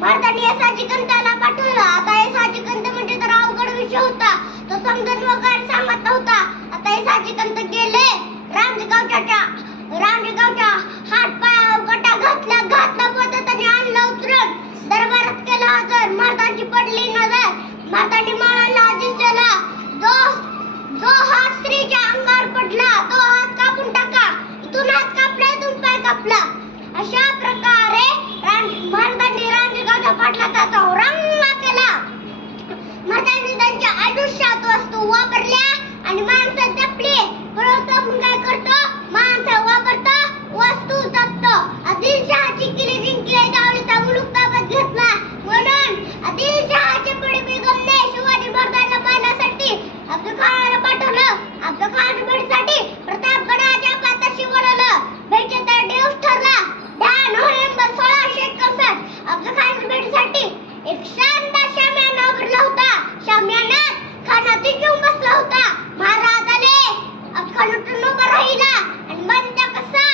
भारताने या साजिकंताला पाठवलं. आता हे साजिकंत म्हणजे तर अवघड विषय होता, तो समजून वगैरे सांगत नव्हता. आता हे साजिकंत गेले रांजगावच्या हात पाय गटा घातला पद्धतीने आणलं उचलून दरबारात केलं हजर. महाराजांची पडली नजर, महाराजांनी माळाला दिसला जो हात स्त्रीच्या अंगावर पडला तो हात कापून टाका. इथून हात कापला, इथून पाय कापला. अशा प्रकारे महाराजांनी रांजगावच्या पाटलाचा रंगा केला. महाराजांनी त्यांच्या आयुष्यात वस्तू वापरल्या आणि माणसं जपली. परंतु आपण काय करतो, माणसं वापरतो, वस्तू जपतो. आदिलशहाची किल्ली जिंकली, त्यावेळेचा मुलूक ताब्यात घेतला. म्हणून आदिलशहाचे पुढे बेगमने शिवाजी महाराजांना पाहण्यासाठी अफजलखानाला पाठवलं. अफजलखानासाठी प्रतापगडाच्या पायथ्याशी बोलावलं. भेटीचा दिवस ठरला 10 नोव्हेंबर 1661. अफजलखानाच्या भेटीसाठी एक शानदार शामियाना उभारला होता. शामियानात खान अतिशय येऊन बसला होता. महाराज आले, अफजलखान उठून उभा राहिला आणि म्हणता कसा,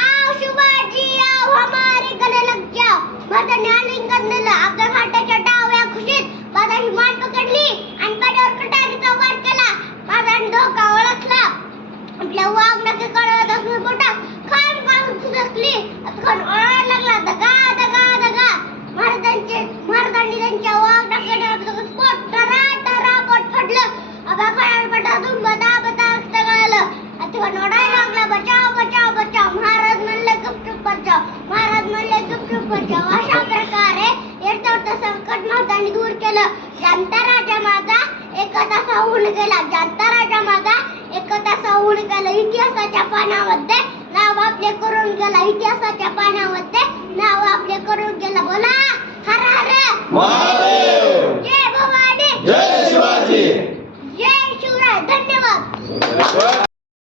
आओ शिवाजी आओ हमारे गले लग जाओ. महाराजांनी आलिंगन दिलं. अफजलखान त्याच्या डाव्या खुशीत महाराजांची मान पकडली आणि पाठीवर कटारीचा वार केला. महाराजांनी धोका ओळखला. आपल्या वाघनाचे कळत असलेल्या पोटात खान काढून खुदकली. अफजलखान ओरडायला लागला, दगा दगा दगा. महाराजांनी त्यांच्या वाघनाकडे पोट टरा पोट फाडलं. अफजलखानाच्या पोटातून बदा रक्त गळालं. अफजलखान ओरडायला लागला, बचाव बचाव बचाव. महाराज म्हणले गुपचूप बचाव. महाराज म्हणले गुपचूप बचाव. अशा प्रकारे येतं संकट महाराजांनी दूर केलं. जनता राजा माझा एकच असा होऊन गेला. जनता राजा माझा एकच असा होऊन गेला. इतिहासाच्या पानामध्ये नाव आपले करून गेला. इतिहासाच्या पानामध्ये नाव आपले करून गेला. बोला हर हर महादेव. जय भवानी, जय शिवाजी. जय शिवराय. धन्यवाद.